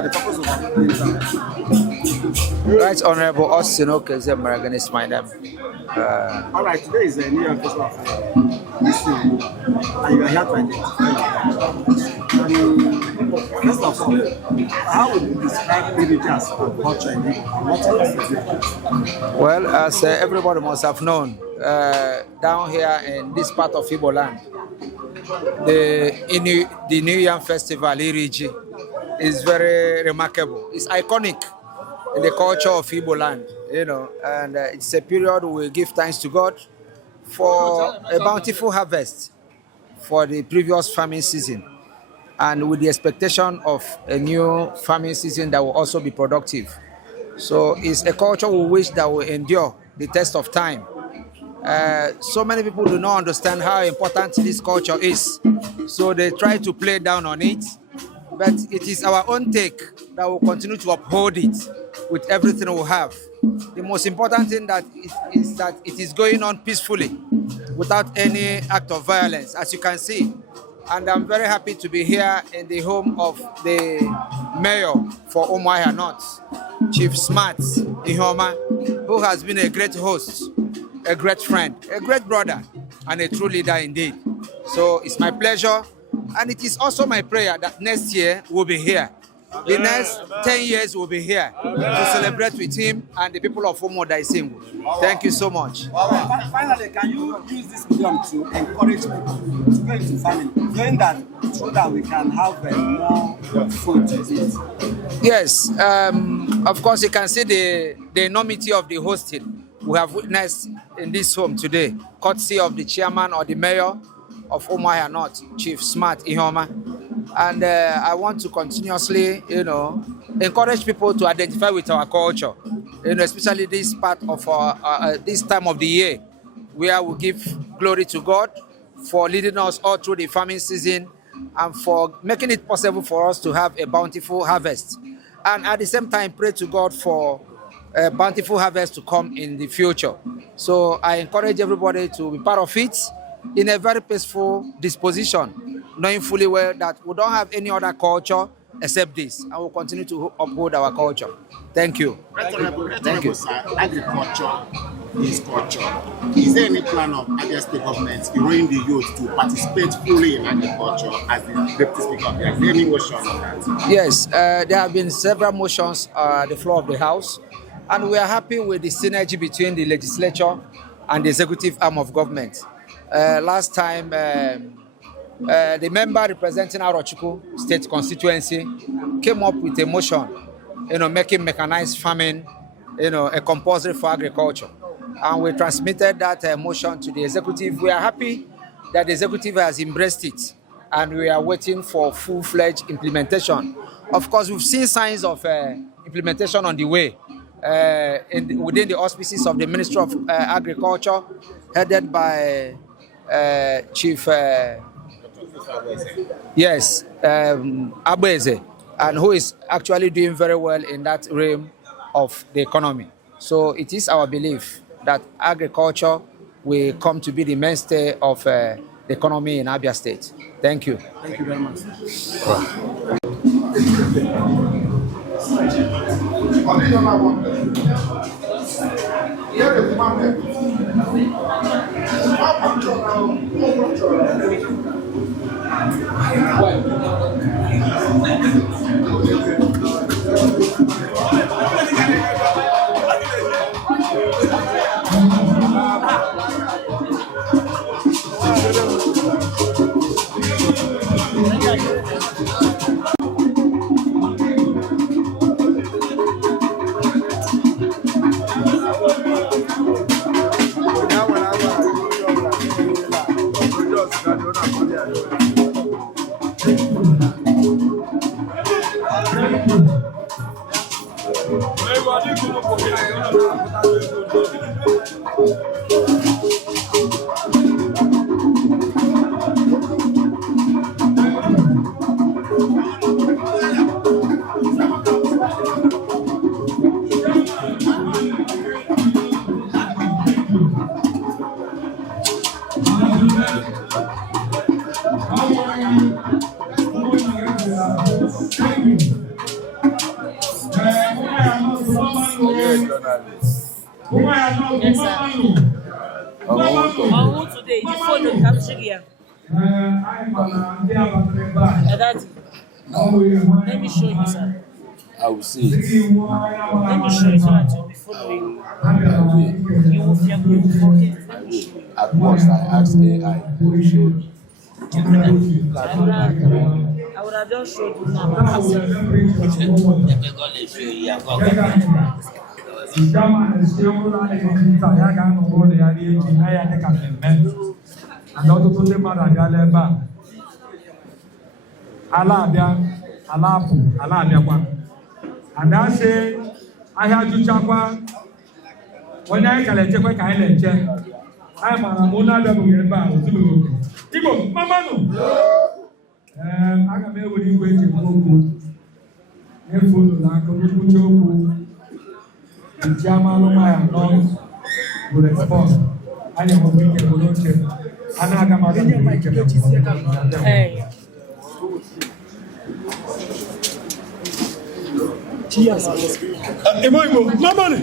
for the purpose of our Right Honorable Austin Okezemaragan is my name. all right, today is a New Year Festival of Isingwu, and you are here to identify. First of all, how would you describe religious culture in Igbo? What is it? Well, as everybody must have known, down here in this part of Igbo land, the New Year Festival, Iriji, is very remarkable. It's iconic in the culture of Igbo land, and it's a period we give thanks to God for a bountiful harvest for the previous farming season, and with the expectation of a new farming season that will also be productive. So it's a culture we wish that will endure the test of time. So many people do not understand how important this culture is, so they try to play down on it, but it is our own take that will continue to uphold it with everything we have. The most important thing is that it is going on peacefully without any act of violence, as you can see. And I'm very happy to be here in the home of the mayor for Umuahia North, Chief Smart Ihoma, who has been a great host, a great friend, a great brother, and a true leader indeed. So it's my pleasure, and it is also my prayer that next year we'll be here. The next 10 years we'll be here to celebrate with him and the people of Isingwu. Thank you so much. Finally, can you use this medium to encourage people to go into farming, knowing that so that we can have more food to eat? Yes, of course you can see the enormity of the hosting we have witnessed in this home today, courtesy of the chairman or the mayor of Umuahia North, Chief Smart Ihoma. And I want to continuously, encourage people to identify with our culture, especially this part of this time of the year, where we give glory to God for leading us all through the farming season and for making it possible for us to have a bountiful harvest. And at the same time, pray to God for a bountiful harvest to come in the future. So I encourage everybody to be part of it in a very peaceful disposition, knowing fully well that we don't have any other culture except this, and we'll continue to uphold our culture. Thank you. Thank you, sir. Agriculture is culture. Is there any plan of Abia State government enrolling the youth to participate fully in agriculture as the deputy speaker of the? Is there any motion on that? Yes, there have been several motions at the floor of the House, and we are happy with the synergy between the legislature and the executive arm of government. Last time, the member representing Arochukwu State constituency came up with a motion, making mechanized farming, a compulsory for agriculture. And we transmitted that motion to the executive. We are happy that the executive has embraced it, and we are waiting for full-fledged implementation. Of course, we've seen signs of implementation on the way within the auspices of the Ministry of Agriculture, headed by Chief Abia, and who is actually doing very well in that realm of the economy. So it is our belief that agriculture will come to be the mainstay of the economy in Abia State. Thank you. Thank you very much. Yes, sir. Ohuhu today, the phone of Kapchigia. Daddy, let me show you, sir. I will see it. Let me show you so that you'll be following. You will forget. Let me show you. At once I asked AI to show me. I would have just showed you now. And I say, I had to chapa when I can check my kind of check. I'm a Mona double about Ibo, Mama. I can make with you waiting for good. Never like a little and Jama Loma and Lord will respond. I am a weekend will check. And I am a Hey. Igbo mamani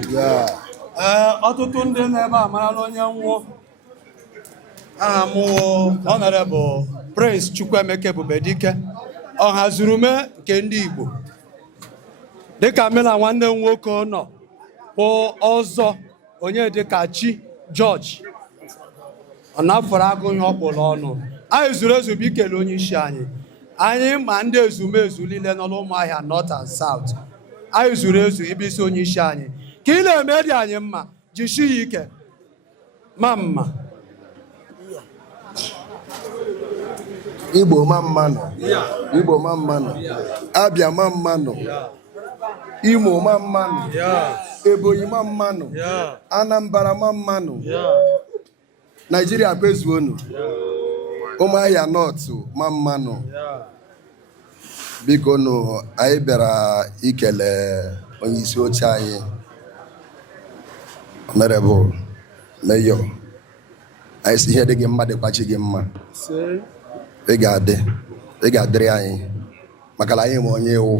ọtụtụ ndị n'ebe a marala onye nwụọ aha m Honorable Prince Chukwuemeka Ebubedike Ọhazurume nke ndị Igbo dịka mụ na nwanne m nwoke nọ bụ ọzọ onye dịka Chi George ọ na-afọrọ agụ ihe ọkpụrụ ọnụ anyị zuru ezu bụ ikele onye isi anyị ma ndị ezumezu niile nọ n'Ụmụahịa North and South anyị zuru ezu ibisi onye isi anyị ka ị na-eme dị anyị mma jishi ya ike ma mma Igbo ma mmanụ Igbo ma mmanụ Abia ma mmanụ Imo ma mmanụ Ebonyi ma mmanụ Anambra ma mmanụ Nigeria kwezuonu Umuahia North ma mmanụ biko nụ anyị bịara ikele onye isi oche anyị Honorable Mayor anyị si ihe dị gị mma dịkwachi gị mma ị ga-adịrị anyị maka na anyị ma onye iwu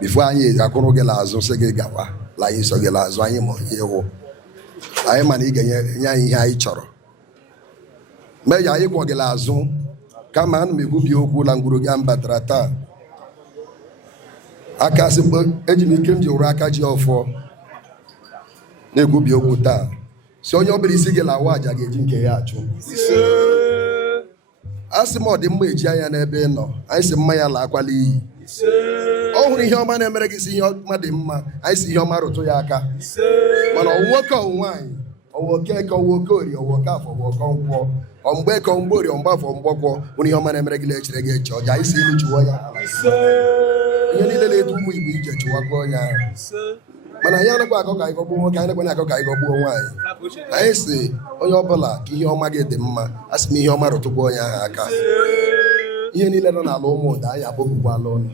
bifo anyị akwụrụ gị n'azụ sị gị gawa la anyị so gị n'azụ anyị ma onye iwu anyị ma na ị ga-enye anyị ihe anyị chọrọ Mayor anyị kwọ gị n'azụ kama ana m ekwubi okwu na ngwuru gị batara taa aka sị eji m ike m ji wụrụ aka ji ọfọ na-ekwubi okwu taa si onye ọbụla isi gị lawa aja ga-eji nke ya achụ a sị m ọ dị mma eji anya n'ebe ị nọ anyị si mma ya la akwala iyi ọ hụrụ ihe ọma na-emere gị si ihe ọma dị mma anyị si ihe ọma rụtụ ya aka mana ọwụ nwoke ọwụ nwaanyị ọwụ okeke ọwụ okorie ọwụ okafọ ọwụ ọkọnkwọ ọmgbe ka mgbori ọmgbafọ mgbọkwọ nwere ihe ọma na-emere gị lechere gị eche ọja isi ilu chụwa ya ihe niile na-edu ụmụ Igbo ije chụwakwa onye ahụ mana anyị anakwa akọ ka anyị gọgbuo nwoke anyị nakwa akọ ka anyị gọgbuo nwaanyị anyị si onye ọbụla ka ihe ọma gị dị mma a sị m ihe ọma rụtụkwa onye ahụ aka ihe niile nọ n'ala ụmụ ụda anyị abụghịkwala ụnụ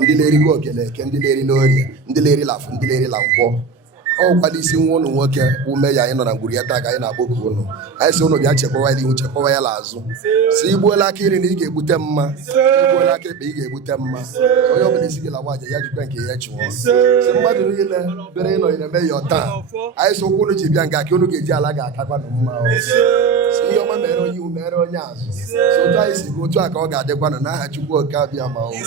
ndị na-erigo okele eke ndị na-erila orie ndị na-erila afụ ndị na-erila nkwọ ọ kwala isi nwa ụnụ nwoke ume ya anyị nọ na ngwuru ya taa ka anyị na-akpọku ụnụ anyị si ụnụ bịa chekwawa ya n'ihu chekwawa ya n'azụ si igbuola aka iri na ị ga-egbute mma igbuola aka ekpe ị ga-egbute mma onye ọbụla isi gị lawa aja ya jikwa nke ya chụọ si mmadụ niile bere ịnọ ime ya taa anyị si ụkwụ ụnụ ji bịa nga ka ụnụ ga-eji ala ga-akakwanụ mma si ihe ọma mere onye ihu mere onye azụ si otu anyị si bụ otu a ka ọ ga-adịkwanụ n'aha Chukwu oke abịa ma anyị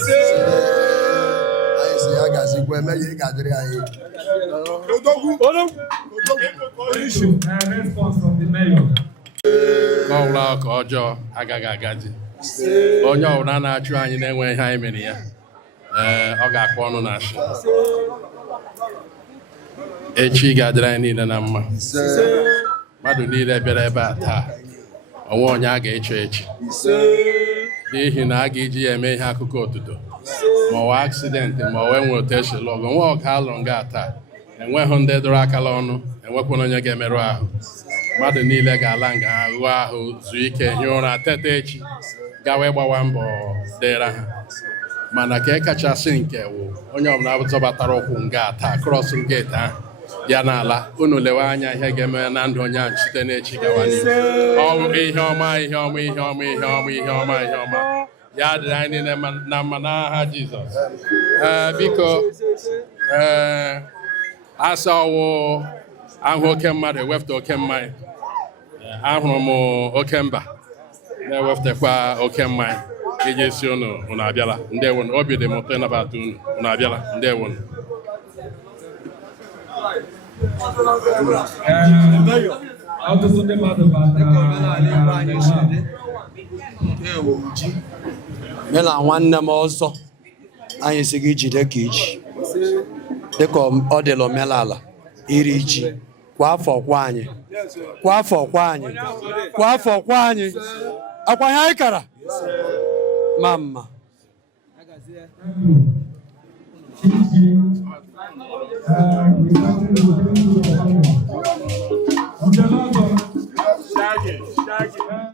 si ya gazikwa eme ya ị ga-adịrị anyị ọbụla ka ọjọọ agaghị agazi onye ọbụla na-achụ anyị na-enwe ihe anyị mere ya ọ ga-akpọ ọnụ na asị echi ga-adịrị anyị niile na mma mmadụ niile bịara ebe a taa onwe onye a ga-echo echi n'ihi na a ga-eji ya eme ihe akụkọ otuto ma ọ wee aksidentị ma ọ wee nwee otu esi lụọ ọgụ nwa ọka alụrụ nga taa enweghị ndị dụrụ akala ọnụ enwekwana onye ga-emerụ ahụ mmadụ niile ga-ala nga ha ghụọ ahụ zuo ike hie ụra teta echi gawa ịgbawa mbọ dịra ha mana ka kachasị nke wụ onye ọbụla zọbatara ụkwụ nga taa krọsụ geeti ahụ ya n'ala unu lewe anya ihe ga-eme na ndụ onye ahụ site n'echi gawa n'ihu ọwụ ihe ọma ihe ọma ihe ọma ihe ọma ihe ọma ihe ọma ya dịrị anyị niile na mma n'aha Jizọs biko asa ọwụ ahụ oke mmadụ ewepụta oke mmanya ahụrụ m oke mba na-ewepụtakwa oke mmanya iji esi unu abịala ndewo obi dị m ụtọ ịnabata unu abịala ndewo ọtụtụ ndị mmadụ batara mela nwanne m ọzọ anyị si gị jide ka iji dịka ọ dịla omenala iri ji kwa afọ kwa anyị akwa ihe anyị kara ma mma iji